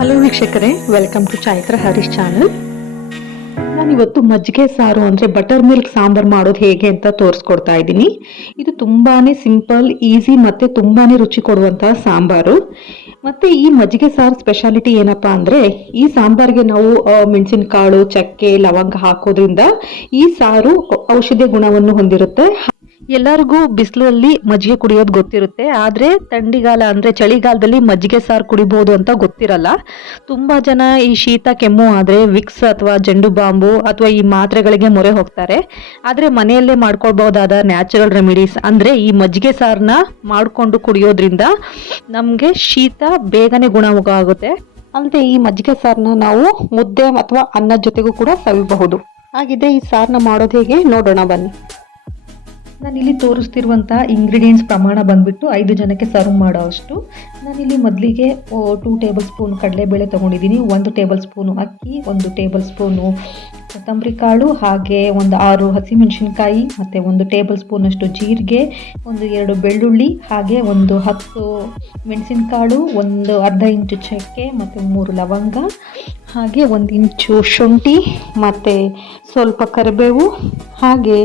Hello ವೀಕ್ಷಕರೇ. Welcome to Chaitra Harish channel ನಾನಿವತ್ತು ಮಜ್ಜಿಗೆ ಸಾರು ಅಂದರೆ ಬಟರ್ ಮಿಲ್ಕ್ ಸಾಂಬಾರ್ ಮಾಡೋದು ಹೇಗೆ ಅಂತ ತೋರಿಸ್ಕೊಡ್ತಾ ಇದ್ದೀನಿ. ಇದು ತುಂಬಾನೇ ಸಿಂಪಲ್ ಈಸಿ ಮತ್ತು ತುಂಬಾನೇ ರುಚಿ ಕೊಡುವಂತಹ ಸಾಂಬಾರು. ಮತ್ತು ಈ ಮಜ್ಜಿಗೆ ಸಾರು ಸ್ಪೆಷಾಲಿಟಿ ಏನಪ್ಪ ಅಂದರೆ, ಈ ಸಾಂಬಾರಿಗೆ ನಾವು ಮೆಣಸಿನಕಾಳು, ಚಕ್ಕೆ, ಲವಂಗ ಹಾಕೋದ್ರಿಂದ ಈ ಸಾರು ಔಷಧಿ ಗುಣವನ್ನು ಹೊಂದಿರುತ್ತೆ. ಎಲ್ಲರಿಗೂ ಬಿಸಿಲಲ್ಲಿ ಮಜ್ಜಿಗೆ ಕುಡಿಯೋದು ಗೊತ್ತಿರುತ್ತೆ, ಆದರೆ ಥಂಡಿಗಾಲ ಅಂದರೆ ಚಳಿಗಾಲದಲ್ಲಿ ಮಜ್ಜಿಗೆ ಸಾರು ಕುಡಿಬೋದು ಅಂತ ಗೊತ್ತಿರಲ್ಲ. ತುಂಬ ಜನ ಈ ಶೀತ, ಕೆಮ್ಮು ಆದರೆ ವಿಕ್ಸ್ ಅಥವಾ ಜಂಡು ಬಾಂಬು ಅಥವಾ ಈ ಮಾತ್ರೆಗಳಿಗೆ ಮೊರೆ ಹೋಗ್ತಾರೆ. ಆದರೆ ಮನೆಯಲ್ಲೇ ಮಾಡ್ಕೊಳ್ಬಹುದಾದ ನ್ಯಾಚುರಲ್ ರೆಮಿಡೀಸ್ ಅಂದರೆ ಈ ಮಜ್ಜಿಗೆ ಸಾರನ್ನ ಮಾಡಿಕೊಂಡು ಕುಡಿಯೋದ್ರಿಂದ ನಮಗೆ ಶೀತ ಬೇಗನೆ ಗುಣವಾಗುತ್ತೆ ಅಲ್ಲದೆ ಈ ಮಜ್ಜಿಗೆ ಸಾರನ್ನ ನಾವು ಮುದ್ದೆ ಅಥವಾ ಅನ್ನದ ಜೊತೆಗೂ ಕೂಡ ಸವಿಬಹುದು. ಹಾಗಿದೆ ಈ ಸಾರನ್ನ ಮಾಡೋದು ಹೇಗೆ? ನೋಡೋಣ ಬನ್ನಿ. ನಾನಿಲ್ಲಿ ತೋರಿಸ್ತಿರುವಂಥ ಇಂಗ್ರೀಡಿಯೆಂಟ್ಸ್ ಪ್ರಮಾಣ ಬಂದ್ಬಿಟ್ಟು ಐದು ಜನಕ್ಕೆ ಸರ್ವ್ ಮಾಡೋ ಅಷ್ಟು ನಾನಿಲ್ಲಿ ಮೊದಲಿಗೆ ಟೂ ಟೇಬಲ್ ಸ್ಪೂನ್ ಕಡಲೆಬೇಳೆ ತೊಗೊಂಡಿದ್ದೀನಿ. ಒಂದು ಟೇಬಲ್ ಸ್ಪೂನು ಅಕ್ಕಿ, ಒಂದು ಟೇಬಲ್ ಸ್ಪೂನು ಕೊತ್ತಂಬರಿ ಕಾಳು, ಹಾಗೆ ಒಂದು ಆರು ಹಸಿಮೆಣಸಿನ್ಕಾಯಿ, ಮತ್ತು ಒಂದು ಟೇಬಲ್ ಸ್ಪೂನಷ್ಟು ಜೀರಿಗೆ, ಒಂದು ಎರಡು ಬೆಳ್ಳುಳ್ಳಿ, ಹಾಗೆ ಒಂದು ಹತ್ತು ಮೆಣಸಿನಕಾಳು, ಒಂದು ಅರ್ಧ ಇಂಚು ಚಕ್ಕೆ, ಮತ್ತು ಮೂರು ಲವಂಗ, ಹಾಗೆ ಒಂದು ಇಂಚು ಶುಂಠಿ, ಮತ್ತು ಸ್ವಲ್ಪ ಕರಿಬೇವು, ಹಾಗೆ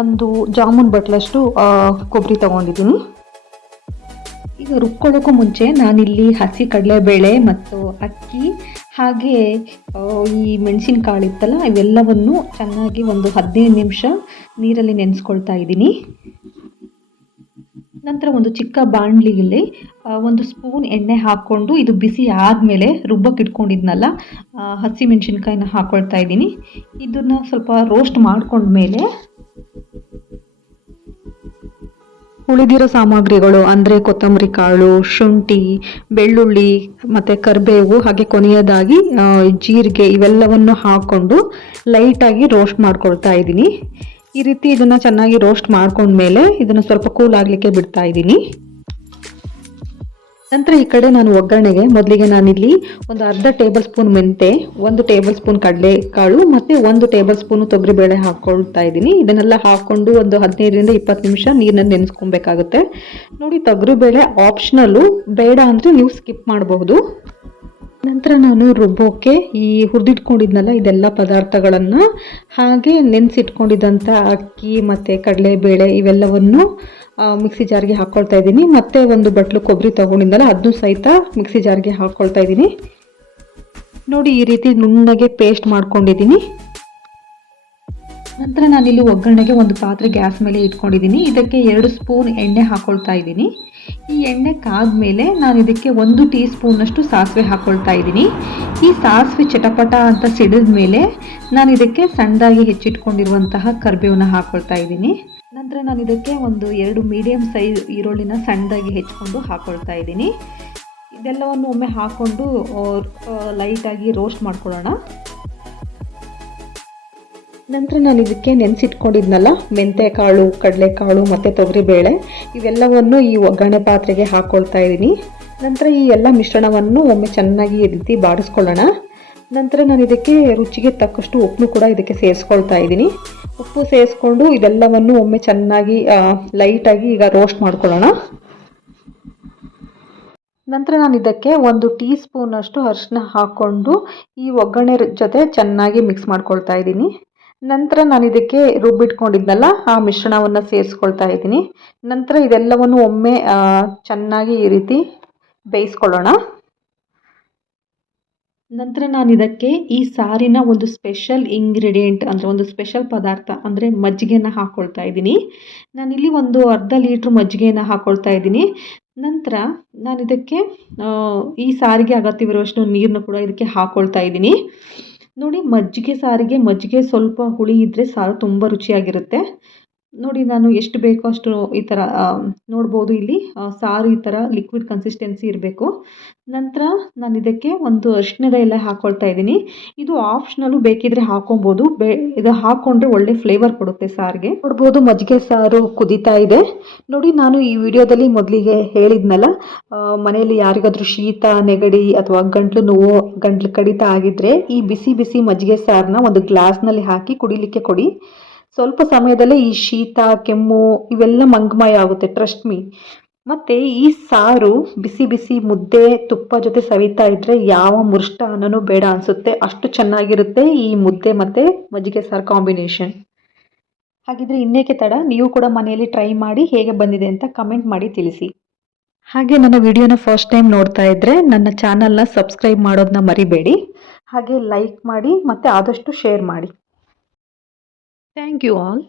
ಒಂದು ಜಾಮೂನ್ ಬಟ್ಲಷ್ಟು ಕೊಬ್ಬರಿ ತಗೊಂಡಿದ್ದೀನಿ. ಈಗ ರುಬ್ಕೊಳ್ಳೋಕ್ಕೂ ಮುಂಚೆ ನಾನಿಲ್ಲಿ ಹಸಿ ಕಡಲೆಬೇಳೆ ಮತ್ತು ಅಕ್ಕಿ, ಹಾಗೆ ಈ ಮೆಣಸಿನಕಾಳು ಇತ್ತಲ್ಲ, ಇವೆಲ್ಲವನ್ನು ಚೆನ್ನಾಗಿ ಒಂದು ಹದಿನೈದು ನಿಮಿಷ ನೀರಲ್ಲಿ ನೆನೆಸ್ಕೊಳ್ತಾ ಇದ್ದೀನಿ. ನಂತರ ಒಂದು ಚಿಕ್ಕ ಬಾಣಲಿಯಲ್ಲಿ ಒಂದು ಸ್ಪೂನ್ ಎಣ್ಣೆ ಹಾಕ್ಕೊಂಡು ಇದು ಬಿಸಿ ಆದಮೇಲೆ ರುಬ್ಬಕ್ಕೆ ಇಟ್ಕೊಂಡಿದ್ನಲ್ಲ ಹಸಿ ಮೆಣಸಿನ್ಕಾಯಿನ ಹಾಕ್ಕೊಳ್ತಾ ಇದ್ದೀನಿ. ಇದನ್ನು ಸ್ವಲ್ಪ ರೋಸ್ಟ್ ಮಾಡ್ಕೊಂಡ್ಮೇಲೆ ಉಳಿದಿರೋ ಸಾಮಗ್ರಿಗಳು ಅಂದರೆ ಕೊತ್ತಂಬರಿ ಕಾಳು, ಶುಂಠಿ, ಬೆಳ್ಳುಳ್ಳಿ, ಮತ್ತು ಕರಿಬೇವು ಹಾಗೆ ಕೊನೆಯದಾಗಿ ಜೀರಿಗೆ ಇವೆಲ್ಲವನ್ನು ಹಾಕ್ಕೊಂಡು ಲೈಟಾಗಿ ರೋಸ್ಟ್ ಮಾಡ್ಕೊಳ್ತಾ ಇದ್ದೀನಿ. ಈ ರೀತಿ ಇದನ್ನು ಚೆನ್ನಾಗಿ ರೋಸ್ಟ್ ಮಾಡ್ಕೊಂಡ್ಮೇಲೆ ಇದನ್ನು ಸ್ವಲ್ಪ ಕೂಲ್ ಆಗಲಿಕ್ಕೆ ಬಿಡ್ತಾ ಇದ್ದೀನಿ. ನಂತರ ಈ ಕಡೆ ನಾನು ಒಗ್ಗರಣೆಗೆ ಮೊದಲಿಗೆ ನಾನಿಲ್ಲಿ ಒಂದು ಅರ್ಧ ಟೇಬಲ್ ಸ್ಪೂನ್ ಮೆಂತೆ, ಒಂದು ಟೇಬಲ್ ಸ್ಪೂನ್ ಕಡಲೆಕಾಳು ಮತ್ತು ಒಂದು ಟೇಬಲ್ ಸ್ಪೂನು ತೊಗರಿಬೇಳೆ ಹಾಕ್ಕೊಳ್ತಾ ಇದ್ದೀನಿ. ಇದನ್ನೆಲ್ಲ ಹಾಕ್ಕೊಂಡು ಒಂದು ಹದಿನೈದರಿಂದ ಇಪ್ಪತ್ತು ನಿಮಿಷ ನೀರನ್ನ ನೆನೆಸ್ಕೊಬೇಕಾಗುತ್ತೆ. ನೋಡಿ, ತೊಗರಿಬೇಳೆ ಆಪ್ಷನಲ್ಲು ಬೇಡ ಅಂದರೆ ನೀವು ಸ್ಕಿಪ್ ಮಾಡಬಹುದು. ನಂತರ ನಾನು ರುಬ್ಬೋಕ್ಕೆ ಈ ಹುರಿದಿಟ್ಕೊಂಡಿದ್ನಲ್ಲ, ಇದೆಲ್ಲ ಪದಾರ್ಥಗಳನ್ನು ಹಾಗೆ ನೆನೆಸಿಟ್ಕೊಂಡಿದ್ದಂಥ ಅಕ್ಕಿ ಮತ್ತು ಕಡಲೆಬೇಳೆ ಇವೆಲ್ಲವನ್ನು ಮಿಕ್ಸಿ ಜಾರ್ಗೆ ಹಾಕ್ಕೊಳ್ತಾ ಇದ್ದೀನಿ. ಮತ್ತೆ ಒಂದು ಬಟ್ಲು ಕೊಬ್ಬರಿ ತೊಗೊಂಡಿದ್ದಲ್ಲ, ಅದನ್ನು ಸಹಿತ ಮಿಕ್ಸಿ ಜಾರ್ಗೆ ಹಾಕ್ಕೊಳ್ತಾ ಇದ್ದೀನಿ. ನೋಡಿ, ಈ ರೀತಿ ನುಣ್ಣಗೆ ಪೇಸ್ಟ್ ಮಾಡ್ಕೊಂಡಿದ್ದೀನಿ. ನಂತರ ನಾನಿಲ್ಲಿ ಒಗ್ಗರಣೆಗೆ ಒಂದು ಪಾತ್ರೆ ಗ್ಯಾಸ್ ಮೇಲೆ ಇಟ್ಕೊಂಡಿದ್ದೀನಿ. ಇದಕ್ಕೆ ಎರಡು ಸ್ಪೂನ್ ಎಣ್ಣೆ ಹಾಕ್ಕೊಳ್ತಾ ಇದ್ದೀನಿ. ಈ ಎಣ್ಣೆ ಕಾದ್ಮೇಲೆ ನಾನು ಇದಕ್ಕೆ ಒಂದು ಟೀ ಸ್ಪೂನಷ್ಟು ಸಾಸಿವೆ ಹಾಕ್ಕೊಳ್ತಾ ಇದ್ದೀನಿ. ಈ ಸಾಸಿವೆ ಚಟಪಟ ಅಂತ ಸಿಡಿದ ಮೇಲೆ ನಾನು ಇದಕ್ಕೆ ಸಣ್ಣದಾಗಿ ಹೆಚ್ಚಿಟ್ಕೊಂಡಿರುವಂತಹ ಕರಿಬೇವನ್ನ ಹಾಕ್ಕೊಳ್ತಾ ಇದ್ದೀನಿ. ನಂತರ ನಾನು ಇದಕ್ಕೆ ಒಂದು ಎರಡು ಮೀಡಿಯಮ್ ಸೈಜ್ ಈರುಳ್ಳಿನ ಸಣ್ಣದಾಗಿ ಹೆಚ್ಕೊಂಡು ಹಾಕೊಳ್ತಾ ಇದ್ದೀನಿ. ಇದೆಲ್ಲವನ್ನು ಒಮ್ಮೆ ಹಾಕ್ಕೊಂಡು ಲೈಟಾಗಿ ರೋಸ್ಟ್ ಮಾಡ್ಕೊಳ್ಳೋಣ. ನಂತರ ನಾನು ಇದಕ್ಕೆ ನೆನೆಸಿಟ್ಕೊಂಡಿದ್ನಲ್ಲ ಮೆಂತೆ ಮೆಂತೆಕಾಳು, ಕಡಲೆಕಾಳು, ಮತ್ತು ತೊಗರಿಬೇಳೆ, ಇವೆಲ್ಲವನ್ನು ಈ ಒಗ್ಗರಣೆ ಪಾತ್ರೆಗೆ ಹಾಕ್ಕೊಳ್ತಾ ಇದ್ದೀನಿ. ನಂತರ ಈ ಎಲ್ಲ ಮಿಶ್ರಣವನ್ನು ಒಮ್ಮೆ ಚೆನ್ನಾಗಿ ರೀತಿ ಬಾಡಿಸ್ಕೊಳ್ಳೋಣ. ನಂತರ ನಾನು ಇದಕ್ಕೆ ರುಚಿಗೆ ತಕ್ಕಷ್ಟು ಉಪ್ಪು ಕೂಡ ಇದಕ್ಕೆ ಸೇರಿಸ್ಕೊಳ್ತಾ ಇದ್ದೀನಿ. ಉಪ್ಪು ಸೇರಿಸ್ಕೊಂಡು ಇದೆಲ್ಲವನ್ನು ಒಮ್ಮೆ ಚೆನ್ನಾಗಿ ಲೈಟಾಗಿ ಈಗ ರೋಸ್ಟ್ ಮಾಡ್ಕೊಳ್ಳೋಣ. ನಂತರ ನಾನು ಇದಕ್ಕೆ ಒಂದು ಟೀ ಸ್ಪೂನಷ್ಟು ಅರಿಶಿನ ಹಾಕ್ಕೊಂಡು ಈ ಒಗ್ಗರಣೆ ಜೊತೆ ಚೆನ್ನಾಗಿ ಮಿಕ್ಸ್ ಮಾಡ್ಕೊಳ್ತಾ ಇದ್ದೀನಿ. ನಂತರ ನಾನು ಇದಕ್ಕೆ ರುಬ್ಬಿಟ್ಕೊಂಡಿದ್ನಲ್ಲ, ಆ ಮಿಶ್ರಣವನ್ನು ಸೇರಿಸ್ಕೊಳ್ತಾ ಇದ್ದೀನಿ. ನಂತರ ಇದೆಲ್ಲವನ್ನು ಒಮ್ಮೆ ಚೆನ್ನಾಗಿ ಈ ರೀತಿ ಬೇಯಿಸ್ಕೊಳ್ಳೋಣ. ನಂತರ ನಾನು ಇದಕ್ಕೆ ಈ ಸಾರಿನ ಒಂದು ಸ್ಪೆಷಲ್ ಇಂಗ್ರೀಡಿಯೆಂಟ್ ಅಂದರೆ ಒಂದು ಸ್ಪೆಷಲ್ ಪದಾರ್ಥ ಅಂದರೆ ಮಜ್ಜಿಗೆನ ಹಾಕ್ಕೊಳ್ತಾ ಇದ್ದೀನಿ. ನಾನಿಲ್ಲಿ ಒಂದು ಅರ್ಧ ಲೀಟ್ರ್ ಮಜ್ಜಿಗೆಯನ್ನು ಹಾಕ್ಕೊಳ್ತಾ ಇದ್ದೀನಿ. ನಂತರ ನಾನು ಇದಕ್ಕೆ ಈ ಸಾರಿಗೆ ಅಗತ್ಯವಿರುವಷ್ಟು ನೀರನ್ನು ಕೂಡ ಇದಕ್ಕೆ ಹಾಕ್ಕೊಳ್ತಾ ಇದ್ದೀನಿ. ನೋಡಿ ಮಜ್ಜಿಗೆ ಸಾರಿಗೆ ಮಜ್ಜಿಗೆ ಸ್ವಲ್ಪ ಹುಳಿ ಇದ್ದರೆ ಸಾರು ತುಂಬ ರುಚಿಯಾಗಿರುತ್ತೆ. ನೋಡಿ, ನಾನು ಎಷ್ಟು ಬೇಕೋ ಅಷ್ಟು ಈ ಥರ ನೋಡ್ಬೋದು ಇಲ್ಲಿ. ಸಾರು ಈ ಥರ ಲಿಕ್ವಿಡ್ ಕನ್ಸಿಸ್ಟೆನ್ಸಿ ಇರಬೇಕು. ನಂತರ ನಾನು ಇದಕ್ಕೆ ಒಂದು ಅರಿಶಿಣದ ಎಲ್ಲ ಹಾಕ್ಕೊಳ್ತಾ ಇದ್ದೀನಿ. ಇದು ಆಪ್ಷನಲ್ಲು ಬೇಕಿದ್ರೆ ಹಾಕೊಬೋದು ಬೇ, ಇದು ಹಾಕ್ಕೊಂಡ್ರೆ ಒಳ್ಳೆ ಫ್ಲೇವರ್ ಕೊಡುತ್ತೆ ಸಾರಿಗೆ. ನೋಡ್ಬೋದು, ಮಜ್ಜಿಗೆ ಸಾರು ಕುದೀತಾ ಇದೆ. ನೋಡಿ, ನಾನು ಈ ವಿಡಿಯೋದಲ್ಲಿ ಮೊದಲಿಗೆ ಹೇಳಿದ್ನಲ್ಲ ಮನೆಯಲ್ಲಿ ಯಾರಿಗಾದರೂ ಶೀತ, ನೆಗಡಿ ಅಥವಾ ಗಂಟ್ಲು ನೋವು, ಗಂಟ್ಲು ಕಡಿತ ಆಗಿದ್ರೆ ಈ ಬಿಸಿ ಬಿಸಿ ಮಜ್ಜಿಗೆ ಸಾರನ್ನ ಒಂದು ಗ್ಲಾಸ್ನಲ್ಲಿ ಹಾಕಿ ಕುಡಿಲಿಕ್ಕೆ ಕೊಡಿ. ಸ್ವಲ್ಪ ಸಮಯದಲ್ಲೇ ಈ ಶೀತ, ಕೆಮ್ಮು ಇವೆಲ್ಲ ಮಂಗಮಯ ಆಗುತ್ತೆ ಟ್ರಸ್ಟ್ ಮೀ ಮತ್ತು ಈ ಸಾರು ಬಿಸಿ ಬಿಸಿ ಮುದ್ದೆ, ತುಪ್ಪ ಜೊತೆ ಸವಿತಾ ಇದ್ದರೆ ಯಾವ ಮುರುಷ್ಟ ಅನ್ನನೂ ಬೇಡ ಅನಿಸುತ್ತೆ. ಅಷ್ಟು ಚೆನ್ನಾಗಿರುತ್ತೆ ಈ ಮುದ್ದೆ ಮತ್ತು ಮಜ್ಜಿಗೆ ಸಾರು ಕಾಂಬಿನೇಷನ್ ಹಾಗಿದ್ರೆ ಇನ್ನೇಕೆ ತಡ? ನೀವು ಕೂಡ ಮನೆಯಲ್ಲಿ ಟ್ರೈ ಮಾಡಿ ಹೇಗೆ ಬಂದಿದೆ ಅಂತ ಕಮೆಂಟ್ ಮಾಡಿ ತಿಳಿಸಿ. ಹಾಗೆ ನನ್ನ ವಿಡಿಯೋನ ಫಸ್ಟ್ ಟೈಮ್ ನೋಡ್ತಾ ಇದ್ದರೆ ನನ್ನ ಚಾನಲ್ನ ಸಬ್ಸ್ಕ್ರೈಬ್ ಮಾಡೋದನ್ನ ಮರಿಬೇಡಿ. ಹಾಗೆ ಲೈಕ್ ಮಾಡಿ ಮತ್ತು ಆದಷ್ಟು ಶೇರ್ ಮಾಡಿ. Thank you all.